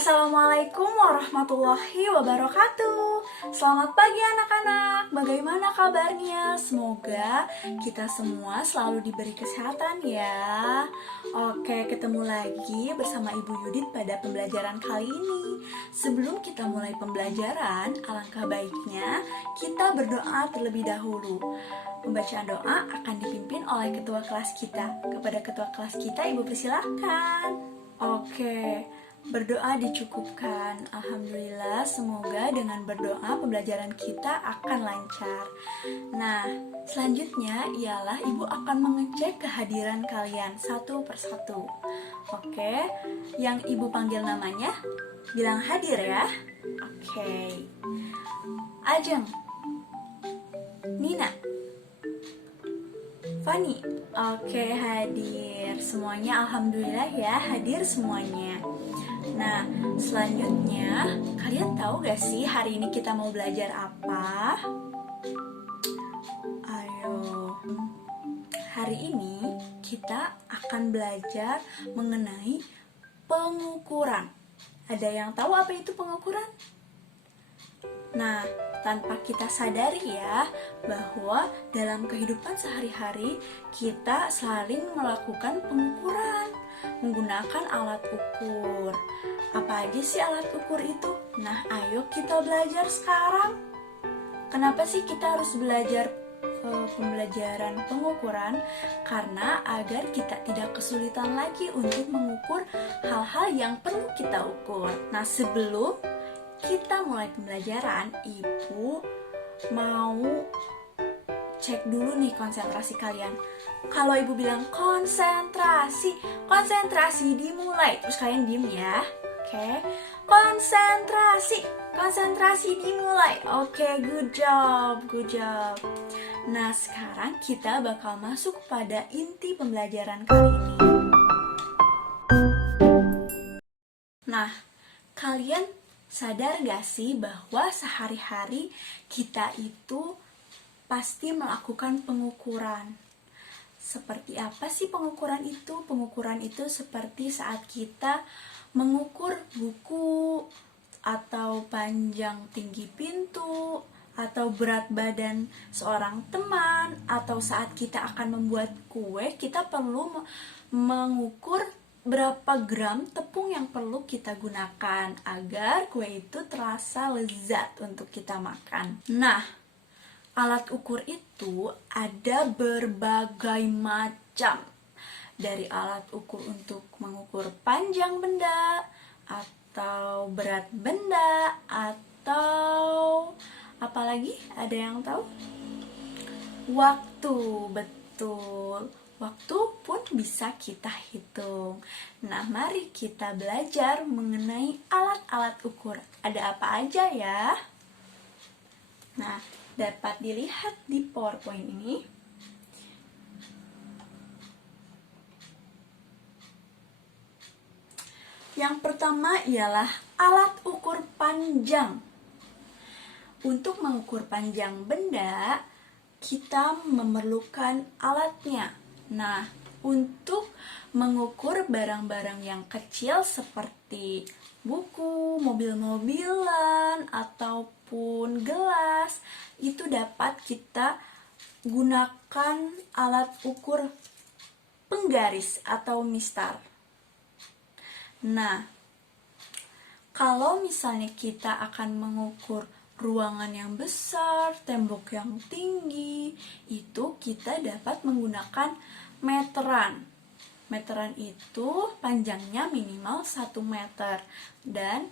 Assalamualaikum warahmatullahi wabarakatuh. Selamat pagi anak-anak. Bagaimana kabarnya? Semoga kita semua selalu diberi kesehatan ya. Oke, ketemu lagi bersama Ibu Yudit pada pembelajaran kali ini. Sebelum kita mulai pembelajaran, alangkah baiknya kita berdoa terlebih dahulu. Pembacaan doa akan dipimpin oleh ketua kelas kita. Kepada ketua kelas kita, Ibu persilahkan. Oke, berdoa dicukupkan. Alhamdulillah, semoga dengan berdoa pembelajaran kita akan lancar. Nah, selanjutnya ialah Ibu akan mengecek kehadiran kalian satu persatu. Oke, yang Ibu panggil namanya, bilang hadir ya. Oke, Ajeng, Nina, Fani. Oke, hadir semuanya. Alhamdulillah ya, hadir semuanya. Nah, selanjutnya kalian tahu gak sih hari ini kita mau belajar apa? Ayo. Hari ini kita akan belajar mengenai pengukuran. Ada yang tahu apa itu pengukuran? Nah, tanpa kita sadari ya, bahwa dalam kehidupan sehari-hari kita saling melakukan pengukuran menggunakan alat ukur. Apa aja sih alat ukur itu? Nah, ayo kita belajar sekarang. Kenapa sih kita harus belajar pembelajaran pengukuran? Karena agar kita tidak kesulitan lagi untuk mengukur hal-hal yang perlu kita ukur. Nah, sebelum kita mulai pembelajaran, Ibu mau cek dulu nih konsentrasi kalian. Kalau Ibu bilang konsentrasi, konsentrasi dimulai. Terus kalian diem ya. Oke. Konsentrasi, konsentrasi dimulai. Oke, good job, good job. Nah, sekarang kita bakal masuk pada inti pembelajaran kali ini. Nah, kalian sadar gak sih bahwa sehari-hari kita itu pasti melakukan pengukuran. Seperti apa sih pengukuran itu? Pengukuran itu seperti saat kita mengukur buku, atau panjang tinggi pintu, atau berat badan seorang teman, atau saat kita akan membuat kue, kita perlu mengukur berapa gram tepung yang perlu kita gunakan agar kue itu terasa lezat untuk kita makan. Nah, alat ukur itu ada berbagai macam. Dari alat ukur untuk mengukur panjang benda, atau berat benda, atau apalagi ada yang tahu? Waktu, betul. Waktu pun bisa kita hitung. Nah, mari kita belajar mengenai alat-alat ukur. Ada apa aja ya? Nah, dapat dilihat di PowerPoint ini. Yang pertama ialah alat ukur panjang. Untuk mengukur panjang benda, kita memerlukan alatnya. Nah, untuk mengukur barang-barang yang kecil seperti buku, mobil-mobilan, ataupun gelas, itu dapat kita gunakan alat ukur penggaris atau mistar. Nah, kalau misalnya kita akan mengukur ruangan yang besar, tembok yang tinggi, itu kita dapat menggunakan meteran. Meteran itu panjangnya minimal 1 meter dan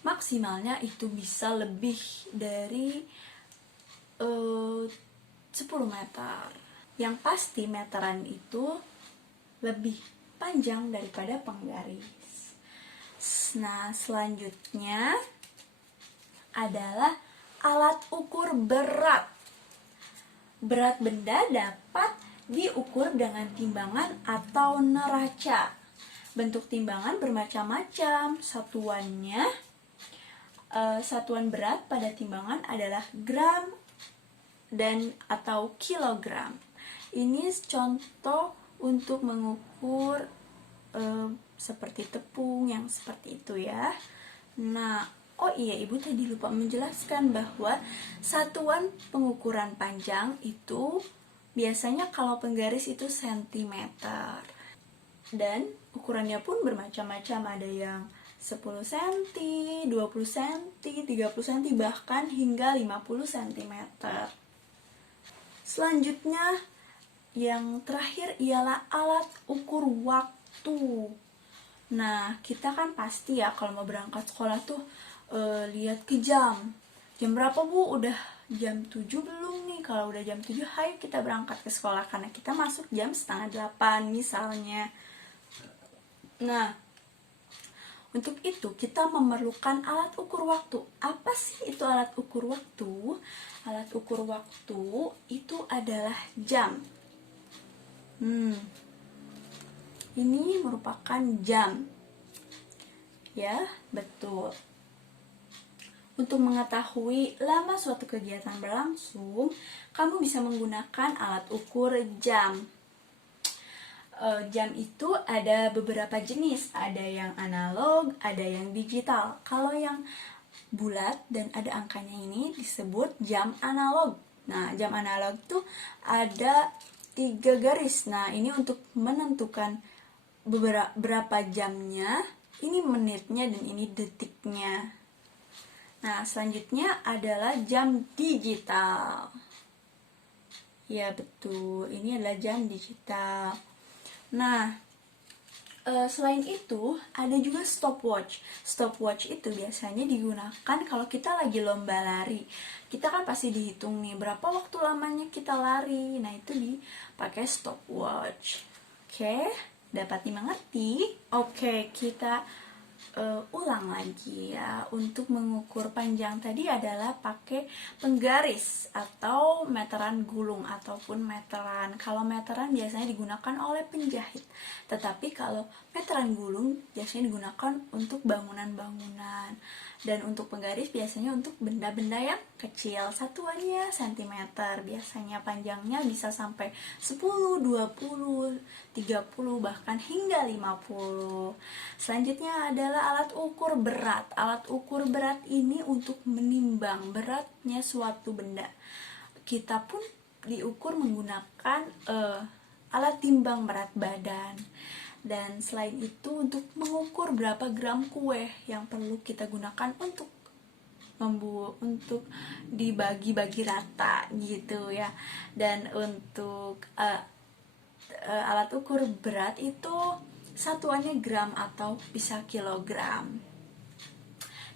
maksimalnya itu bisa lebih dari 10 meter. Yang pasti meteran itu lebih panjang daripada penggaris. Nah, selanjutnya adalah alat ukur berat. Berat benda dapat diukur dengan timbangan atau neraca. Bentuk timbangan bermacam-macam. Satuan berat pada timbangan adalah gram dan atau kilogram. Ini contoh untuk mengukur seperti tepung yang seperti itu ya. Nah, oh iya, Ibu tadi lupa menjelaskan bahwa satuan pengukuran panjang itu biasanya kalau penggaris itu sentimeter. Dan ukurannya pun bermacam-macam, ada yang 10 cm, 20 cm, 30 cm, bahkan hingga 50 cm. Selanjutnya, yang terakhir ialah alat ukur waktu. Nah, kita kan pasti ya kalau mau berangkat sekolah tuh lihat ke jam. Jam berapa, Bu? Udah jam 7 belum nih? Kalau udah jam 7, ayo kita berangkat ke sekolah karena kita masuk jam setengah 8 misalnya. Nah, untuk itu kita memerlukan alat ukur waktu. Apa sih itu alat ukur waktu? Alat ukur waktu itu adalah jam. Ini merupakan jam. Ya, betul. Untuk mengetahui lama suatu kegiatan berlangsung, kamu bisa menggunakan alat ukur jam. Jam itu ada beberapa jenis, ada yang analog, ada yang digital. Kalau yang bulat dan ada angkanya ini disebut jam analog. Nah, jam analog itu ada 3 garis. Nah, ini untuk menentukan berapa jamnya, ini menitnya dan ini detiknya. Nah, selanjutnya adalah jam digital. Ya, betul. Ini adalah jam digital. Nah, selain itu ada juga stopwatch. Stopwatch itu biasanya digunakan kalau kita lagi lomba lari. Kita kan pasti dihitung nih berapa waktu lamanya kita lari. Nah, itu dipakai stopwatch. Oke, dapat dimengerti? Oke, kita ulang lagi ya. Untuk mengukur panjang tadi adalah pakai penggaris atau meteran gulung ataupun meteran. Kalau meteran biasanya digunakan oleh penjahit, tetapi kalau meteran gulung biasanya digunakan untuk bangunan-bangunan. Dan untuk penggaris biasanya untuk benda-benda yang kecil. Satuannya sentimeter. Biasanya panjangnya bisa sampai 10, 20, 30, bahkan hingga 50. Selanjutnya adalah alat ukur berat. Alat ukur berat ini untuk menimbang beratnya suatu benda. Kita pun diukur menggunakan alat timbang berat badan. Dan selain itu untuk mengukur berapa gram kue yang perlu kita gunakan untuk dibagi-bagi rata gitu ya. Dan untuk alat ukur berat itu satuannya gram atau bisa kilogram.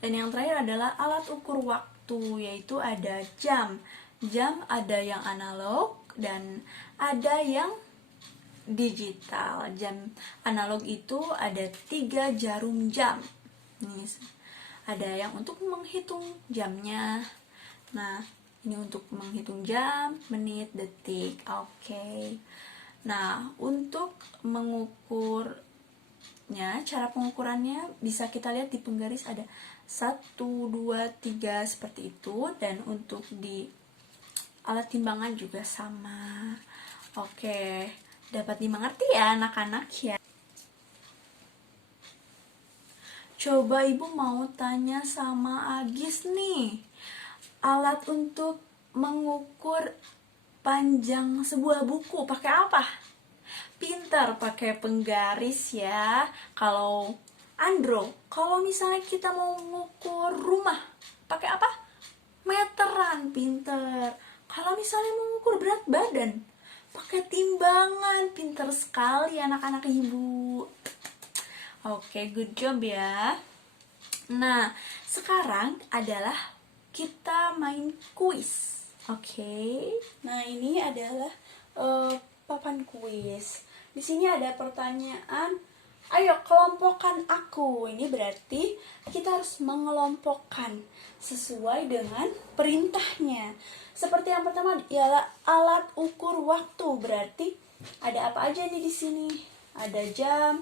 Dan yang terakhir adalah alat ukur waktu, yaitu ada jam. Jam ada yang analog dan ada yang digital. Jam analog itu ada 3 jarum jam. Nih, ada yang untuk menghitung jamnya. Nah, ini untuk menghitung jam, menit, detik. Oke. Nah, untuk mengukurnya, cara pengukurannya bisa kita lihat di penggaris ada 1, 2, 3 seperti itu. Dan untuk di alat timbangan juga sama. Oke, dapat dimengerti ya anak-anak ya. Coba Ibu mau tanya sama Agis nih. Alat untuk mengukur panjang sebuah buku pakai apa? Pintar, pakai penggaris ya. Kalau Andro, kalau misalnya kita mau mengukur rumah, pakai apa? Meteran, pintar. Kalau misalnya mengukur berat badan, pakai timbangan. Pintar sekali anak-anak Ibu. Oke, good job ya. Nah, sekarang adalah kita main kuis. Oke. Nah, ini adalah papan kuis. Di sini ada pertanyaan, ayo kelompokkan aku. Ini berarti kita harus mengelompokkan sesuai dengan perintahnya. Seperti yang pertama ialah alat ukur waktu. Berarti ada apa aja nih di sini? Ada jam,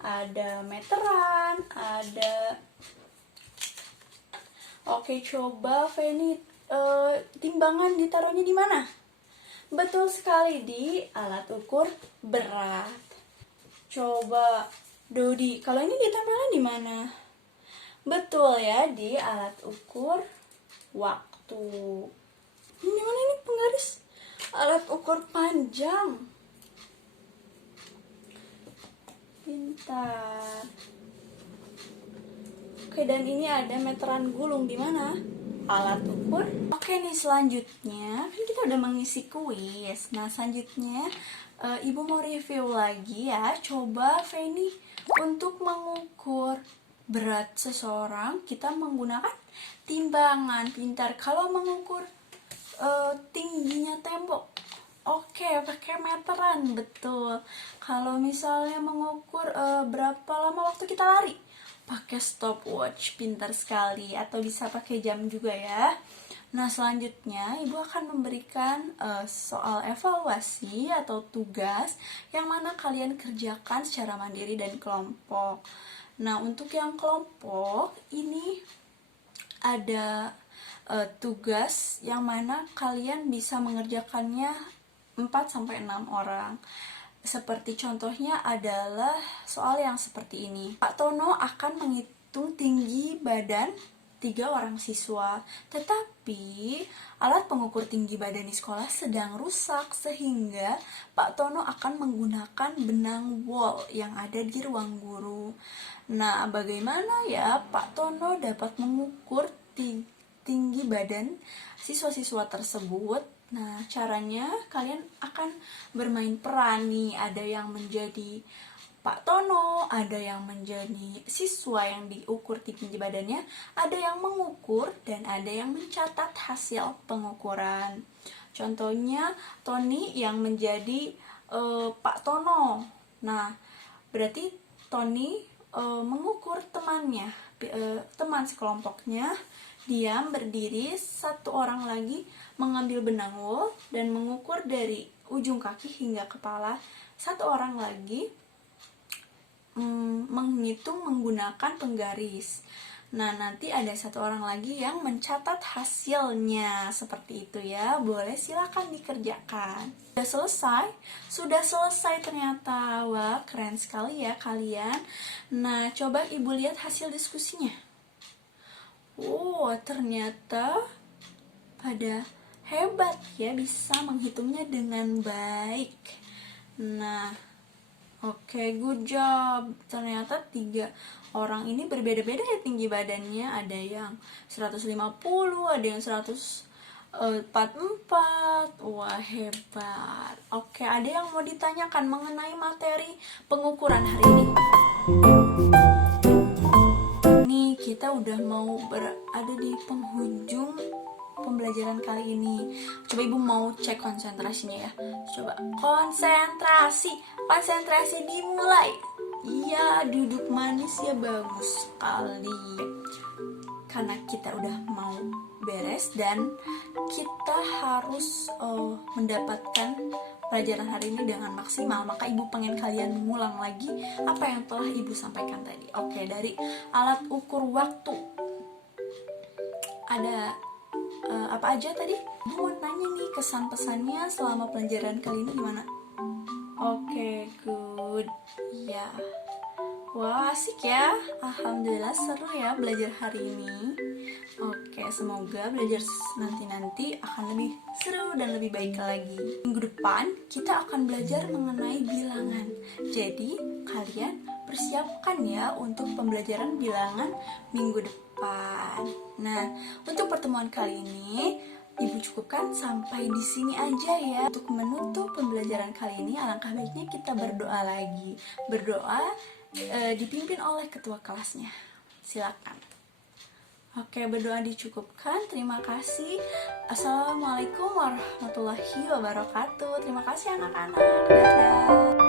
ada meteran, ada. Oke, coba Feni, timbangan ditaruhnya di mana? Betul sekali, di alat ukur berat. Coba Dodi, kalau ini ditempelnya di mana? Betul ya, di alat ukur waktu. Ini mana ini penggaris? Alat ukur panjang. Pintar. Oke, dan ini ada meteran gulung di mana? Alat ukur. Oke nih, selanjutnya kan kita udah mengisi kuis. Nah, selanjutnya Ibu mau review lagi ya. Coba Feni, untuk mengukur berat seseorang kita menggunakan timbangan. Pintar. Kalau mengukur tingginya tembok, oke, pakai meteran, betul. Kalau misalnya mengukur berapa lama waktu kita lari, pakai stopwatch, pintar sekali. Atau bisa pakai jam juga ya. Nah, selanjutnya Ibu akan memberikan soal evaluasi atau tugas yang mana kalian kerjakan secara mandiri dan kelompok. Nah, untuk yang kelompok ini ada tugas yang mana kalian bisa mengerjakannya 4-6 orang. Seperti contohnya adalah soal yang seperti ini. Pak Tono akan menghitung tinggi badan 3 orang siswa, tetapi alat pengukur tinggi badan di sekolah sedang rusak sehingga Pak Tono akan menggunakan benang wol yang ada di ruang guru. Nah, bagaimana ya Pak Tono dapat mengukur tinggi badan siswa-siswa tersebut? Nah, caranya kalian akan bermain peran nih. Ada yang menjadi Pak Tono, ada yang menjadi siswa yang diukur tinggi badannya, ada yang mengukur, dan ada yang mencatat hasil pengukuran. Contohnya, Tony yang menjadi Pak Tono. Nah, berarti Tony mengukur temannya, teman sekelompoknya. Dia berdiri, satu orang lagi mengambil benang wol dan mengukur dari ujung kaki hingga kepala. Satu orang lagi menghitung menggunakan penggaris. Nah, nanti ada satu orang lagi yang mencatat hasilnya. Seperti itu ya. Boleh, silakan dikerjakan. Sudah selesai ternyata. Wah, keren sekali ya kalian. Nah, coba Ibu lihat hasil diskusinya. Oh, ternyata pada hebat ya, bisa menghitungnya dengan baik. Nah, oke, good job. Ternyata 3 orang ini berbeda-beda ya tinggi badannya. Ada yang 150, ada yang 144. Wah, hebat. Oke, ada yang mau ditanyakan mengenai materi pengukuran hari ini? Nih, kita udah mau berada di penghujung pembelajaran kali ini. Coba Ibu mau cek konsentrasinya ya. Coba konsentrasi dimulai. Iya, duduk manis ya, bagus sekali. Karena kita udah mau beres dan kita harus mendapatkan pelajaran hari ini dengan maksimal, maka Ibu pengen kalian mengulang lagi apa yang telah Ibu sampaikan tadi. Oke, dari alat ukur waktu ada apa aja tadi? Ibu mau nanya nih, kesan pesannya selama pelajaran kali ini gimana? Oke, good. Ya. Wah, asik ya. Alhamdulillah seru ya belajar hari ini. Oke, semoga belajar nanti akan lebih seru dan lebih baik lagi. Minggu depan kita akan belajar mengenai bilangan. Jadi, kalian persiapkan ya untuk pembelajaran bilangan minggu depan. Nah, untuk pertemuan kali ini Ibu cukupkan sampai di sini aja ya. Untuk menutup pembelajaran kali ini, alangkah baiknya kita berdoa lagi. Berdoa dipimpin oleh ketua kelasnya. Silakan. Oke, berdoa dicukupkan. Terima kasih. Assalamualaikum warahmatullahi wabarakatuh. Terima kasih anak-anak. Dadah.